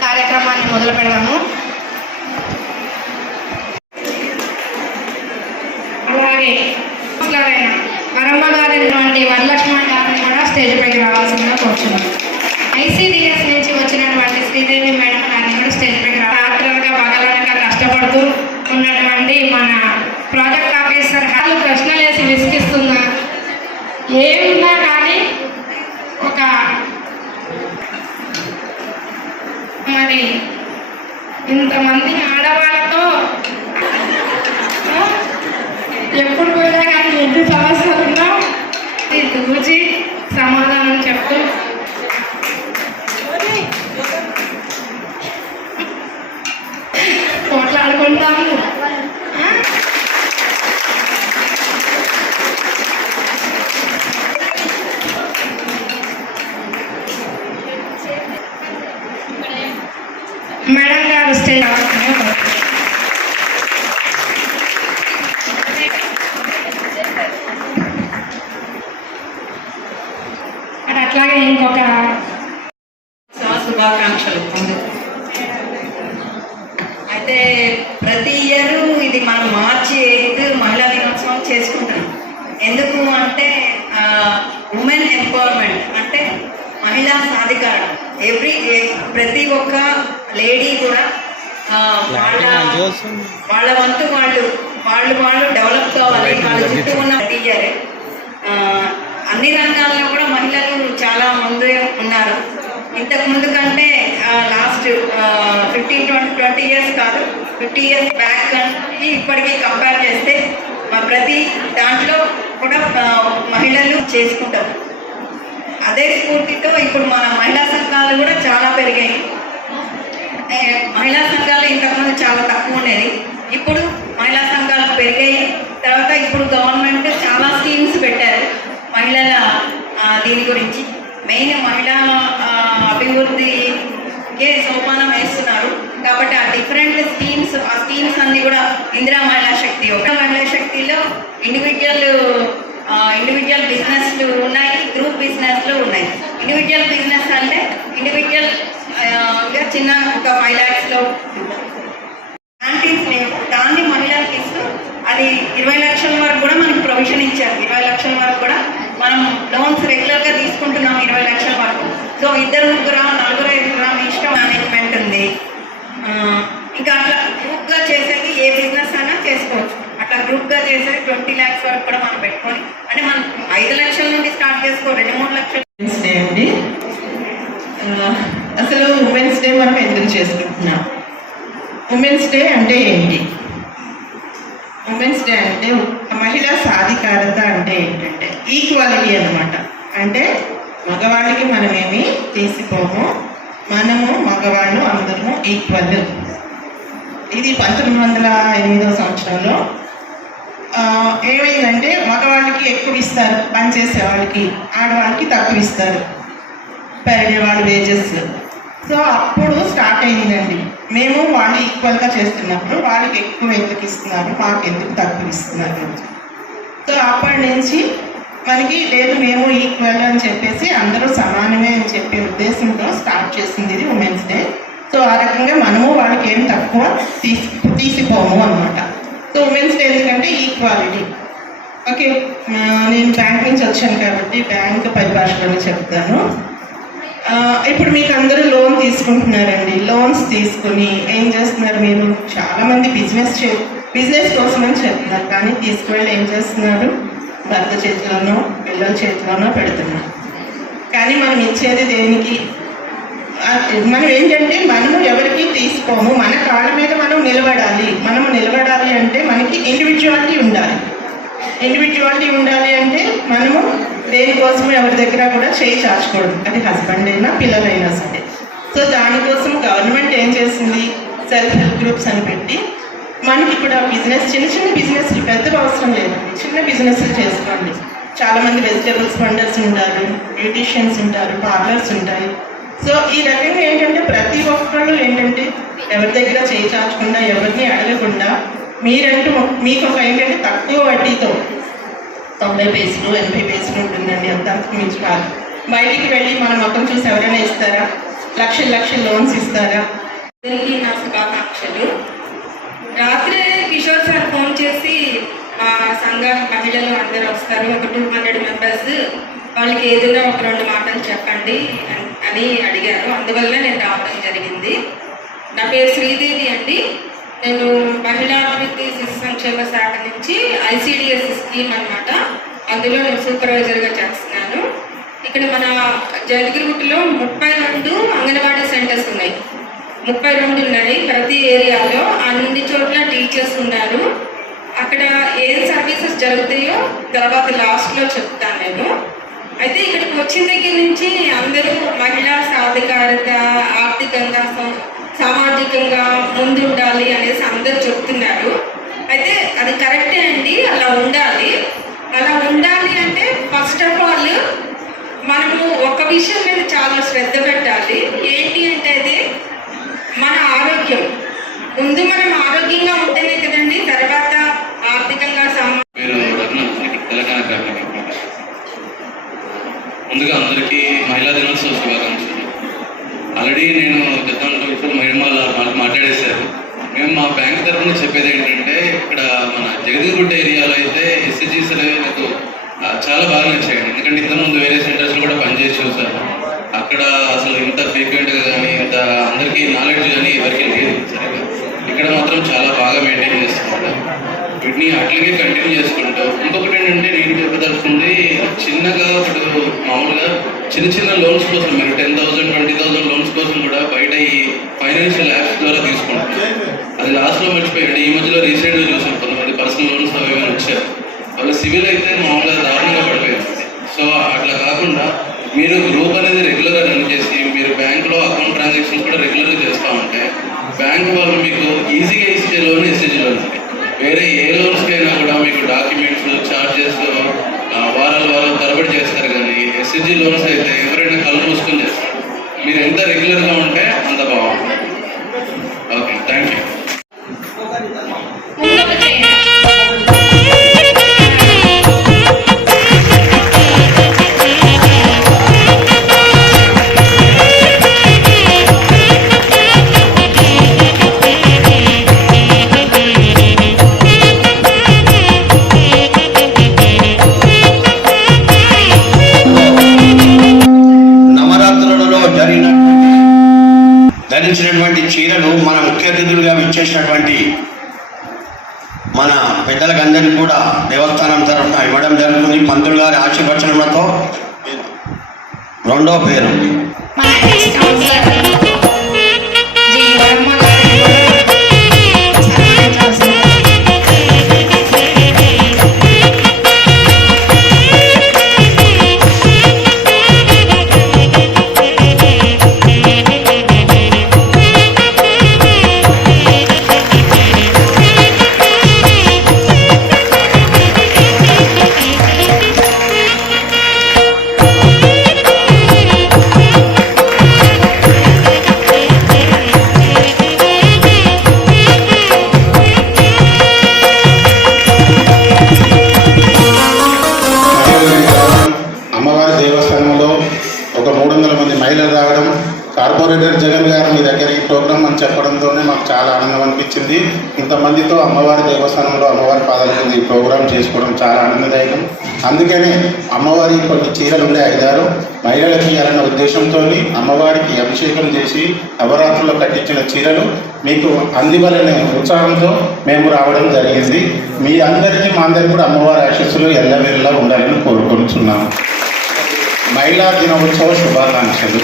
కార్యక్రమాన్ని మొదలు పెడదాము. అలాగే వరమ్మ గారి వరలక్ష్మణ్ గారిని కూడా స్టేజ్ పైకి రావాల్సిందిగా కోరుతున్నాం. ICDS నుంచి వచ్చినటువంటి శ్రీదేవి మేడం గారిని కూడా స్టేజ్ పైకి రాత్రనగా పగలనగా కష్టపడుతూ ఉన్నటువంటి మన ప్రాజెక్ట్ ఆఫీసర్ వాళ్ళు ప్రశ్నలు వేసి విసిగిస్తున్నా ఏమున్నా కానీ ఒక మరి ఇంతమంది ఆడవాళ్ళతో ఎప్పుడు పోయినా కానీ ఎన్ని సమస్యలున్నా చూసి సమాధానం చెప్తూ పోట్లాడుకుంటాము. మేడం గారు స్టేజ్ అట్లాగే ఇంకొక శుభాకాంక్షలు. అయితే ప్రతి ఇయర్ ఇది మనం March 8 మహిళా దినోత్సవం చేసుకుంటాం. ఎందుకు అంటే ఉమెన్ ఎంపవర్మెంట్ అంటే మహిళా సాధికారణ. ప్రతి ఒక్క లేడీ కూడా వాళ్ళ వంతు వాళ్ళు డెవలప్ కావాలి. వాళ్ళ చుట్టూ ఉన్న టీచర్ అన్ని రంగాల్లో కూడా మహిళలు చాలా ముందే ఉన్నారు. ఇంతకు ముందు కంటే లాస్ట్ 15-20 years కాదు 50 years బ్యాక్ ఇప్పటికీ కంపేర్ చేస్తే ప్రతి దాంట్లో కూడా మహిళలు చేసుకుంటారు. అదే స్ఫూర్తితో ఇప్పుడు మన మహిళా సంఘాలు కూడా చాలా పెరిగాయి. మహిళా సంఘాలు ఇంతకుముందు చాలా తక్కువ ఉండేది. ఇప్పుడు మహిళా సంఘాలు పెరిగాయి. తర్వాత ఇప్పుడు గవర్నమెంట్ చాలా స్కీమ్స్ పెట్టారు మహిళల దీని గురించి. మెయిన్ మహిళా అభివృద్ధికే సోపానం వేస్తున్నారు. కాబట్టి ఆ డిఫరెంట్ స్కీమ్స్ అన్ని కూడా ఇందిరా మహిళా శక్తి. ఒక మహిళా శక్తిలో ఇండివిజువల్ బిజినెస్లు ఉన్నాయి, గ్రూప్ బిజినెస్లు ఉన్నాయి. ఇండివిజువల్ బిజినెస్ అంటే ఇండివిజువల్ చిన్న ఒక 5 lakhsలో గ్యారంటీస్ లేవు. దాన్ని మహిళలకు ఇస్తూ అది 20 లక్షల వరకు కూడా మనకు ప్రొవిజన్ ఇచ్చారు. 20 లక్షల వరకు కూడా మనం లోన్స్ రెగ్యులర్గా తీసుకుంటున్నాం 20 లక్షల వరకు. సో 2, 3, 4, 5 మీ ఇష్టం. మేనేజ్మెంట్ ఉంది. ఇంకా అట్లా గ్రూప్గా చేసేది ఏ బిజినెస్ అయినా చేసుకోవచ్చు. అట్లా గ్రూప్గా చేసేది 20 lakhs వరకు కూడా మనం పెట్టుకొని, అంటే మనం 5 లక్షల నుండి స్టార్ట్ చేసుకో 2-3 లక్షలు. ఉమెన్స్ డే అండి. అసలు ఉమెన్స్ డే మనం ఎందుకు చేసుకుంటున్నాం? ఉమెన్స్ డే అంటే ఏంటి? ఉమెన్స్ డే అంటే మహిళా సాధికారత అంటే ఏంటంటే ఈక్వాలిటీ అన్నమాట. అంటే మగవాళ్ళకి మనమేమి తీసిపోము, మనము మగవాళ్ళు అందరము ఈక్వల్. ఇది 1908వ సంవత్సరంలో ఏమైందంటే మగవాళ్ళకి ఎక్కువ ఇస్తారు పనిచేసే వాళ్ళకి, ఆడవాళ్ళకి తక్కువ ఇస్తారు పెరిగే వాళ్ళ వేజెస్. సో అప్పుడు స్టార్ట్ అయిందండి. మేము వాళ్ళు ఈక్వల్గా చేస్తున్నప్పుడు వాళ్ళకి ఎక్కువ ఎందుకు ఇస్తున్నారు, మాకు ఎందుకు తక్కువ ఇస్తున్నారు. సో అప్పటి నుంచి మనకి లేదు మేము ఈక్వల్ అని చెప్పేసి అందరూ సమానమే అని చెప్పే ఉద్దేశంతో స్టార్ట్ చేసింది ఇది ఉమెన్స్ డే. సో ఆ రకంగా మనము వాళ్ళకి ఏం తక్కువ తీసిపోము అనమాట. సో ఉమెన్స్ డే ఎందుకంటే ఈక్వాలిటీ. ఓకే, నేను బ్యాంక్ నుంచి వచ్చాను కాబట్టి బ్యాంక్ పరిభాషలో చెప్తాను. ఇప్పుడు మీకు అందరూ లోన్ తీసుకుంటున్నారండి. లోన్స్ తీసుకుని ఏం చేస్తున్నారు? మీరు చాలామంది బిజినెస్ కోసం అని చెప్తున్నారు, కానీ తీసుకువెళ్ళి ఏం చేస్తున్నారు? భర్త చేతిలోనో పిల్లల చేతిలోనో పెడుతున్నారు. కానీ మనం ఇచ్చేది దేనికి? మనం ఏంటంటే మనము ఎవరికి తీసుకోము, మన కాళ్ళ మీద మనం నిలబడాలి. మనం నిలబడాలి అంటే మనకి ఇండివిజువాలిటీ ఉండాలి. ఇండివిజువాలిటీ ఉండాలి అంటే మనము దేనికోసం ఎవరి దగ్గర కూడా చేయి చాచకూడదు, అది హస్బెండ్ అయినా పిల్లలైనా సరే. సో దానికోసం గవర్నమెంట్ ఏం చేసింది? సెల్ఫ్ హెల్ప్ గ్రూప్స్ అని పెట్టి మనకి కూడా బిజినెస్, చిన్న బిజినెస్లు పెద్దగా అవసరం లేదండి, చిన్న బిజినెస్లు చేసుకోండి. చాలామంది వెజిటేబుల్స్ వెండర్స్ ఉంటారు, బ్యూటీషియన్స్ ఉంటారు, పార్లర్స్ ఉంటాయి. సో ఈ రకంగా ఏంటంటే ప్రతి ఒక్కళ్ళు ఏంటంటే ఎవరి దగ్గర చేయి చాచకుండా, ఎవరిని అడగకుండా మీరంటూ మీకు ఒక ఏంటంటే తక్కువ వడ్డీతో 90 పైసలు 80 పైసలు ఉంటుందండి, అంత మించి కాదు. బయటికి వెళ్ళి మన మొత్తం చూసి ఎవరైనా ఇస్తారా? లక్షల లోన్స్ ఇస్తారా? అందరికీ నా శుభాకాంక్షలు. రాత్రి కిషోర్ సార్ ఫోన్ చేసి మా సంఘ మహిళలు అందరూ వస్తారు, ఒక 200 మెంబర్స్, వాళ్ళకి ఏదైనా ఒక 2 మాటలు చెప్పండి అని అడిగారు. అందువల్ల నేను రావడం జరిగింది. నా పేరు శ్రీదేవి అండి. నేను మహిళా అభివృద్ధి శిశు సంక్షేమ శాఖ నుంచి ఐసిడిఎస్ స్కీమ్ అన్నమాట, అందులో నేను సూపర్వైజర్గా చేస్తున్నాను. ఇక్కడ మన జలగిరిగుట్టలో 32 అంగన్వాడీ సెంటర్స్ ఉన్నాయి. 32 ఉన్నాయి ప్రతి ఏరియాలో. అన్ని చోట్ల టీచర్స్ ఉన్నారు. అక్కడ ఏం సర్వీసెస్ జరుగుతాయో తర్వాత లాస్ట్లో చెప్తాను నేను. అయితే ఇక్కడికి వచ్చిన దగ్గర నుంచి అందరూ మహిళా సాధికారత, ఆర్థికంగా సామాజికంగా ముందుండాలి అనేసి అందరూ చెప్తున్నారు. అయితే అది కరెక్టే అండి, అలా ఉండాలి. అలా ఉండాలి అంటే ఫస్ట్ ఆఫ్ ఆల్ మనము ఒక విషయం మీద చాలా శ్రద్ధ పెట్టాలి. ఏంటి అంటే అది మన ఆరోగ్యం. ముందు మనం ఆరోగ్యంగా ఉంటేనే కదండి తర్వాత ఆర్థికంగా ముందుగా అందరికీ మహిళా దినోత్సవ శుభాకాంక్షలు. ఆల్రెడీ నేను గతంలో ఇప్పుడు వాళ్ళు మాట్లాడేశారు. మేము మా బ్యాంక్ తరఫున చెప్పేది ఏంటంటే ఇక్కడ మన జగదీగుట్ట ఏరియాలో అయితే ఎస్సీజీస్ అనేవి నాకు చాలా బాగా నచ్చాయండి. ఎందుకంటే ఇంతకుముందు వేరే సెంటర్స్లో కూడా పనిచేసి చూసాను. అక్కడ అసలు ఇంత ఫ్రీక్వెంట్గా కానీ ఇంత అందరికీ నాలెడ్జ్ కానీ ఎవరికి లేదు సరిగా. ఇక్కడ మాత్రం చాలా బాగా మెయింటైన్ చేస్తున్నారు. వీటిని అట్లాగే కంటిన్యూ చేసుకుంటూ ఇంకొకటి ఏంటంటే నేను చెప్పదలుచుకుంది చిన్నగా ఇప్పుడు మామూలుగా చిన్న లోన్స్ కోసం మీరు 10,000 20,000 లోన్స్ కోసం కూడా బయట ఈ ఫైనాన్షియల్ యాప్స్ ద్వారా తీసుకుంటున్నారు. అది లాస్ట్లో మర్చిపోయండి. ఈ మధ్యలో రీసెంట్గా చూసాం కొంతమంది పర్సనల్ లోన్స్ అవి ఏమైనా వచ్చారు. వాళ్ళ సివిల్ అయితే మామూలుగా దారుణంగా పడిపోయింది. సో అట్లా కాకుండా మీరు గ్రూప్ అనేది రెగ్యులర్గా రన్ చేసి మీరు బ్యాంకులో అకౌంట్ ట్రాన్సాక్షన్స్ కూడా రెగ్యులర్గా చేస్తూ ఉంటే బ్యాంక్ వాళ్ళు మీకు ఈజీగా ఇచ్చే లోన్ ఎస్సీజీ లోన్. వేరే ఏ లోన్స్కైనా కూడా మీకు డాక్యుమెంట్స్ ఛార్జెస్ వారాలు తరబడి చేస్తారు, కానీ ఎస్సీజీ లోన్స్ అయితే ఎవరైనా కళ్ళు మూసుకొని చేస్తారు. మీరు ఎంత రెగ్యులర్గా ఉంటే అంత బాగుంటుంది. Okay, thank you. పెద్దలకు అందరికీ కూడా దేవస్థానం తరఫున ఇవ్వడం జరుగుతుంది. పంతులు గారి ఆశీర్వచనములతో. రెండో పేరు మన ఎక్స్ కౌన్సిలర్ జి వరమ్మ గారిని కూడా సన్మానించవలసిందిగా. అమ్మవారి దేవస్థానంలో ఒక 300 మంది మహిళలు రావడం, కార్పొరేటర్ జగన్ గారు మీ దగ్గర ఈ ప్రోగ్రామ్ అని చెప్పడంతోనే మాకు చాలా ఆనందం అనిపించింది. ఇంతమందితో అమ్మవారి దేవస్థానంలో అమ్మవారి పాదాల కింద ఈ ప్రోగ్రాం చేసుకోవడం చాలా ఆనందదాయకం. అందుకనే అమ్మవారి కొన్ని చీరలు ఉండే 5-6 మహిళలకు ఇవ్వాలన్న ఉద్దేశంతో అమ్మవారికి అభిషేకం చేసి నవరాత్రుల్లో కట్టించిన చీరలు మీకు అందివ్వాలనే ఉత్సాహంతో మేము రావడం జరిగింది. మీ అందరికీ మా అందరికీ కూడా అమ్మవారి ఆశీస్సులు ఎల్లవేళలా ఉండాలని కోరుకుంటున్నాము. మహిళా దినోత్సవ శుభాకాంక్షలు.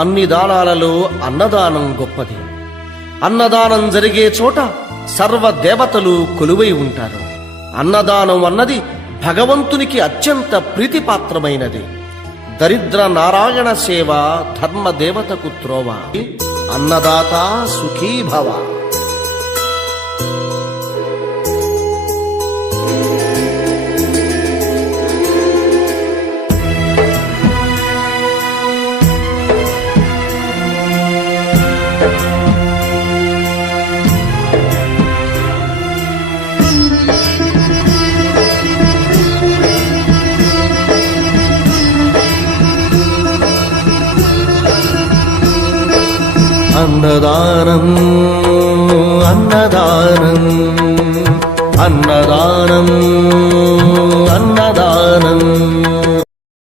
అన్ని దానాలలో అన్నదానం గొప్పది. అన్నదానం జరిగే చోట సర్వదేవతలు కొలువై ఉంటారు. అన్నదానం అన్నది భగవంతునికి అత్యంత ప్రీతిపాత్రమైనది. దరిద్ర నారాయణ సేవ ధర్మదేవతకు త్రోవ. అన్నదాత సుఖీ భవ. అన్నదానం అన్నదానం అన్నదానం అన్నదానం